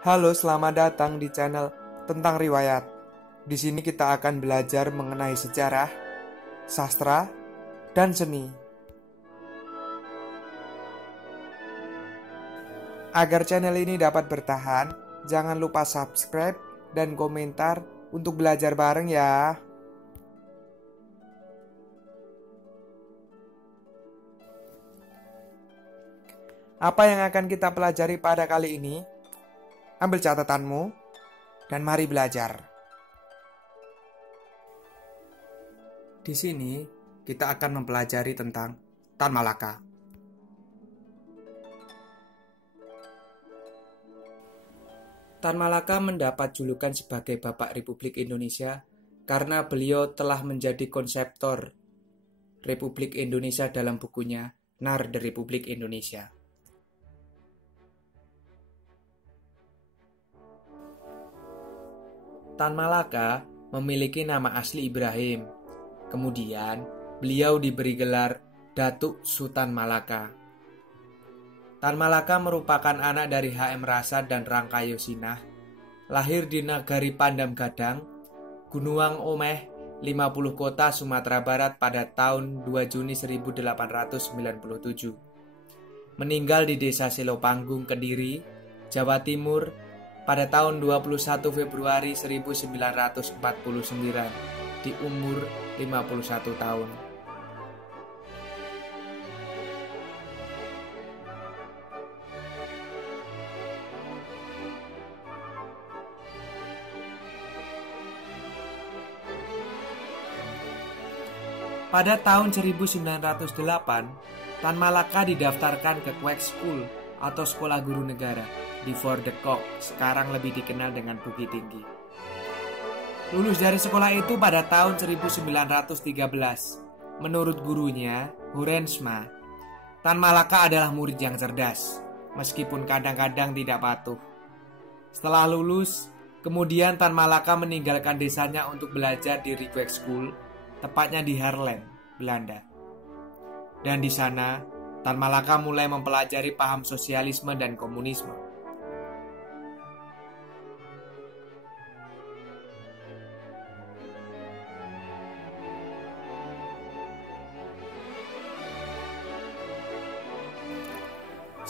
Halo, selamat datang di channel tentang riwayat. Di sini kita akan belajar mengenai sejarah, sastra, dan seni. Agar channel ini dapat bertahan, jangan lupa subscribe dan komentar untuk belajar bareng ya. Apa yang akan kita pelajari pada kali ini? Ambil catatanmu dan mari belajar. Di sini kita akan mempelajari tentang Tan Malaka. Tan Malaka mendapat julukan sebagai Bapak Republik Indonesia karena beliau telah menjadi konseptor Republik Indonesia dalam bukunya Narda Republik Indonesia. Tan Malaka memiliki nama asli Ibrahim. Kemudian, beliau diberi gelar Datuk Sultan Malaka. Tan Malaka merupakan anak dari H.M. Rasad dan Rangkayo Sinah. Lahir di Nagari Pandam Gadang, Gunuang Omeh, 50 Kota, Sumatera Barat pada tahun 2 Juni 1897. Meninggal di Desa Selopanggung, Kediri, Jawa Timur, pada tahun 21 Februari 1949 di umur 51 tahun. Pada tahun 1908, Tan Malaka didaftarkan ke Kwek School atau Sekolah Guru Negara di Fort de Kock, sekarang lebih dikenal dengan Bukit Tinggi. Lulus dari sekolah itu pada tahun 1913. Menurut gurunya, Hurensma, Tan Malaka adalah murid yang cerdas, meskipun kadang-kadang tidak patuh. Setelah lulus, kemudian Tan Malaka meninggalkan desanya untuk belajar di Kwek School, tepatnya di Haarlem, Belanda. Dan di sana, Tan Malaka mulai mempelajari paham sosialisme dan komunisme.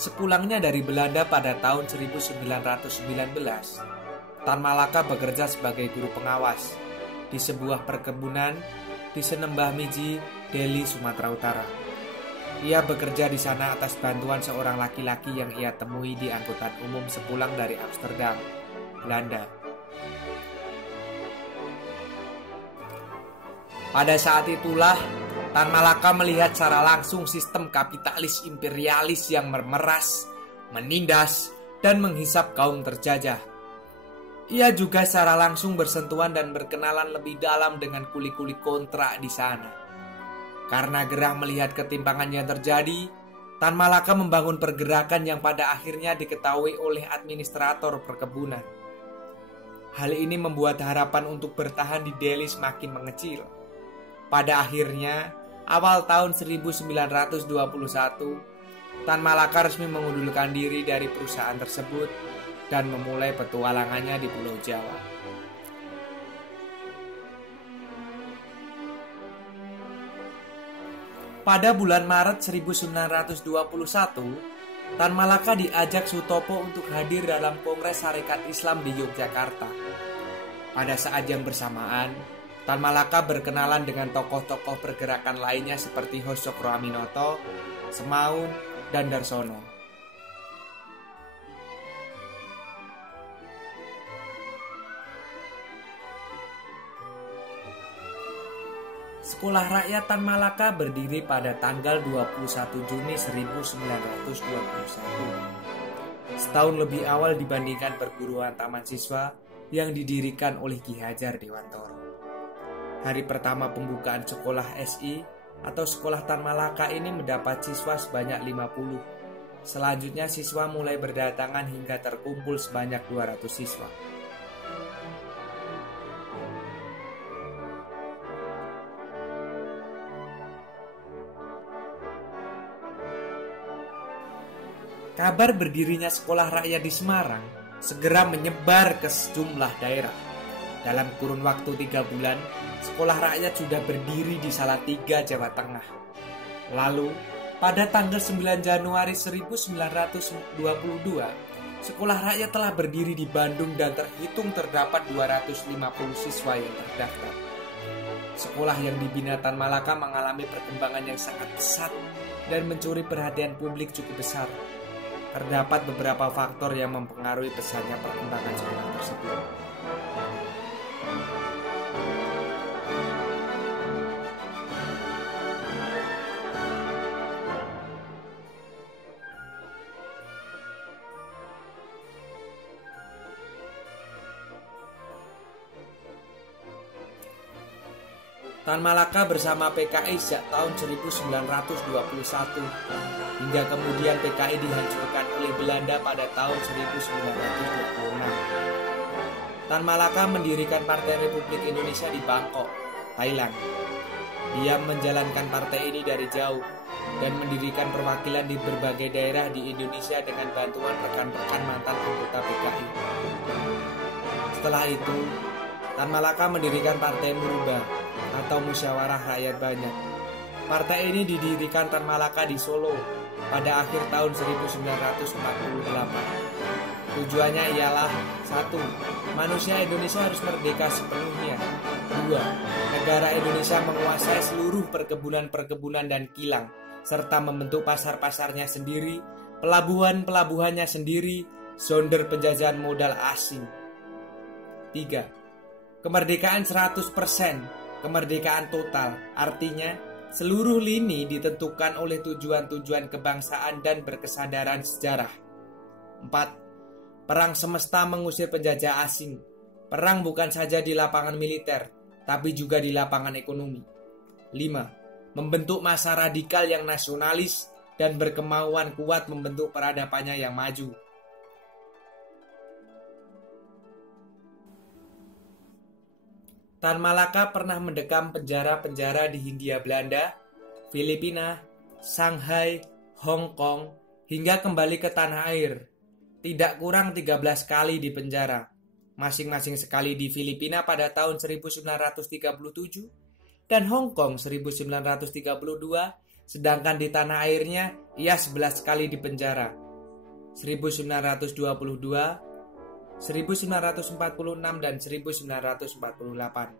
Sepulangnya dari Belanda pada tahun 1919, Tan Malaka bekerja sebagai guru pengawas di sebuah perkebunan di Senembah Miji, Deli, Sumatera Utara. Ia bekerja di sana atas bantuan seorang laki-laki yang ia temui di angkutan umum sepulang dari Amsterdam, Belanda. Pada saat itulah Tan Malaka melihat secara langsung sistem kapitalis imperialis yang memeras, menindas, dan menghisap kaum terjajah. Ia juga secara langsung bersentuhan dan berkenalan lebih dalam dengan kuli-kuli kontrak di sana. Karena gerah melihat ketimpangan yang terjadi, Tan Malaka membangun pergerakan yang pada akhirnya diketahui oleh administrator perkebunan. Hal ini membuat harapan untuk bertahan di Delhi semakin mengecil. Pada akhirnya, awal tahun 1921, Tan Malaka resmi mengundurkan diri dari perusahaan tersebut dan memulai petualangannya di Pulau Jawa. Pada bulan Maret 1921, Tan Malaka diajak Sutopo untuk hadir dalam Kongres Sarekat Islam di Yogyakarta. Pada saat yang bersamaan, Tan Malaka berkenalan dengan tokoh-tokoh pergerakan lainnya seperti Hosokro Aminoto, Semaun, dan Darsono. Sekolah Rakyat Tan Malaka berdiri pada tanggal 21 Juni 1921. Setahun lebih awal dibandingkan perguruan taman siswa yang didirikan oleh Ki Hajar Dewantoro. Hari pertama pembukaan sekolah SI atau sekolah Tan Malaka ini mendapat siswa sebanyak 50. Selanjutnya siswa mulai berdatangan hingga terkumpul sebanyak 200 siswa. Kabar berdirinya sekolah rakyat di Semarang segera menyebar ke sejumlah daerah. Dalam kurun waktu 3 bulan, sekolah rakyat sudah berdiri di Salatiga, Jawa Tengah. Lalu, pada tanggal 9 Januari 1922, sekolah rakyat telah berdiri di Bandung dan terhitung terdapat 250 siswa yang terdaftar. Sekolah yang dibina Tan Malaka mengalami perkembangan yang sangat pesat dan mencuri perhatian publik cukup besar. Terdapat beberapa faktor yang mempengaruhi pesatnya perkembangan sekolah tersebut. Tan Malaka bersama PKI sejak tahun 1921 hingga kemudian PKI dihancurkan oleh Belanda pada tahun 1926. Tan Malaka mendirikan Partai Republik Indonesia di Bangkok, Thailand. Dia menjalankan partai ini dari jauh dan mendirikan perwakilan di berbagai daerah di Indonesia dengan bantuan rekan-rekan mantan anggota PKI. Setelah itu, Tan Malaka mendirikan Partai Muruba atau Musyawarah Rakyat Banyak. Partai ini didirikan Tan Malaka di Solo pada akhir tahun 1948. Tujuannya ialah 1. Manusia Indonesia harus merdeka sepenuhnya. 2. Negara Indonesia menguasai seluruh perkebunan-perkebunan dan kilang, serta membentuk pasar-pasarnya sendiri, pelabuhan-pelabuhannya sendiri, sonder penjajahan modal asing. 3. Kemerdekaan 100%. Kemerdekaan total, artinya seluruh lini ditentukan oleh tujuan-tujuan kebangsaan dan berkesadaran sejarah. 4. Perang semesta mengusir penjajah asing. Perang bukan saja di lapangan militer, tapi juga di lapangan ekonomi. 5. Membentuk massa radikal yang nasionalis dan berkemauan kuat membentuk peradabannya yang maju. Tan Malaka pernah mendekam penjara-penjara di Hindia Belanda, Filipina, Shanghai, Hong Kong, hingga kembali ke tanah air. Tidak kurang 13 kali di penjara, masing-masing sekali di Filipina pada tahun 1937 dan Hong Kong 1932, sedangkan di tanah airnya ia 11 kali di penjara, 1922, 1946 dan 1948.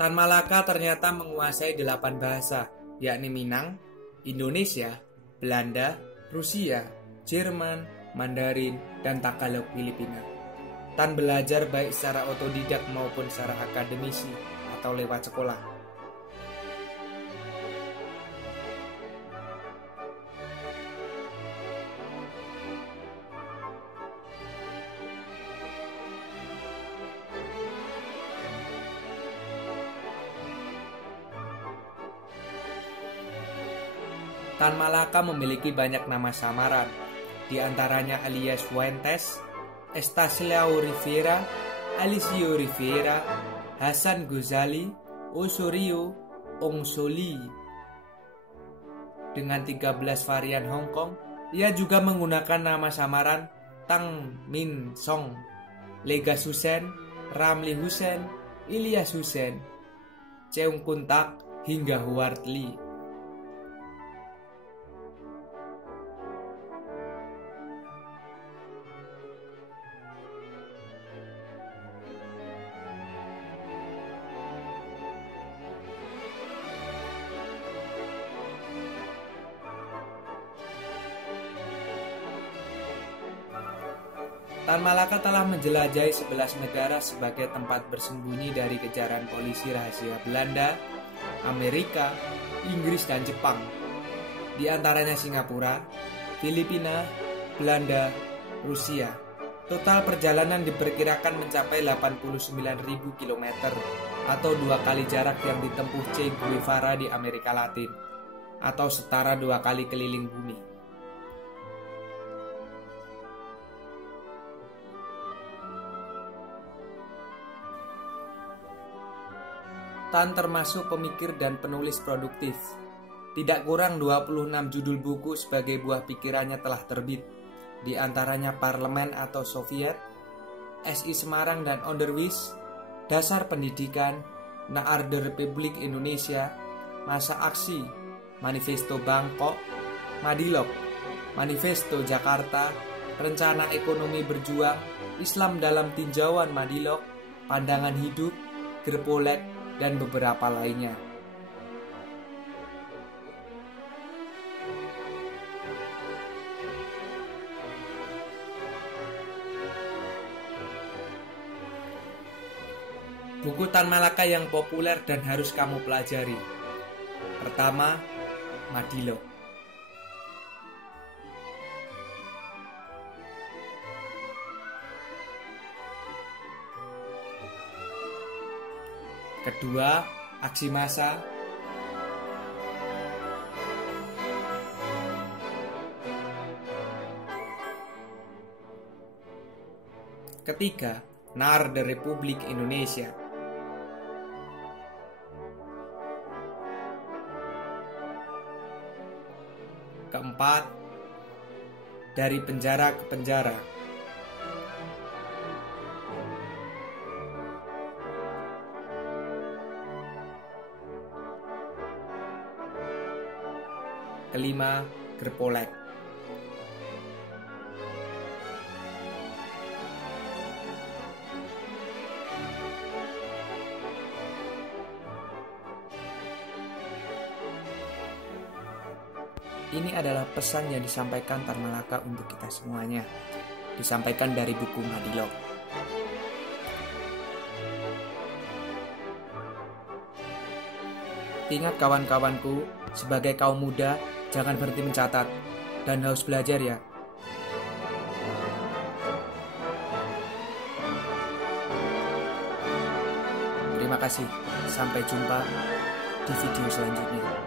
Tan Malaka ternyata menguasai 8 bahasa, yakni Minang, Indonesia, Belanda, Rusia, Jerman, Mandarin, dan Tagalog Filipina. Tan belajar baik secara otodidak maupun secara akademisi atau lewat sekolah. Tan Malaka memiliki banyak nama samaran, di antaranya alias Fuentes, Estacio Rivera, Alicio Rivera, Hasan Ghazali, Osorio, Ong Soli. Dengan 13 varian Hong Kong, ia juga menggunakan nama samaran Tang Min Song, Legas Hussein, Ramli Hussein, Ilyas Hussein, Cheung Kun Tak, hingga Howard Lee. Tan Malaka telah menjelajahi 11 negara sebagai tempat bersembunyi dari kejaran polisi rahasia Belanda, Amerika, Inggris, dan Jepang. Di antaranya Singapura, Filipina, Belanda, Rusia. Total perjalanan diperkirakan mencapai 89.000 km atau 2 kali jarak yang ditempuh Che Guevara di Amerika Latin, atau setara 2 kali keliling bumi. Tan termasuk pemikir dan penulis produktif. Tidak kurang 26 judul buku sebagai buah pikirannya telah terbit, di antaranya Parlemen atau Soviet, SI Semarang dan Onderwijs, Dasar Pendidikan, Naarde Republik Indonesia, Masa Aksi, Manifesto Bangkok, Madilog, Manifesto Jakarta, Rencana Ekonomi Berjuang, Islam dalam Tinjauan Madilog, Pandangan Hidup, Gerpolek, dan beberapa lainnya. Buku Tan Malaka yang populer dan harus kamu pelajari. Pertama, Madilog. Kedua, Aksi Massa. Ketiga, Naarde Republik Indonesia. Keempat, Dari Penjara ke Penjara. Kelima, Gerpolek. Ini adalah pesan yang disampaikan Tan Malaka untuk kita semuanya. Disampaikan dari buku Madilog. Ingat kawan-kawanku, sebagai kaum muda, jangan berhenti mencatat dan harus belajar ya. Terima kasih. Sampai jumpa di video selanjutnya.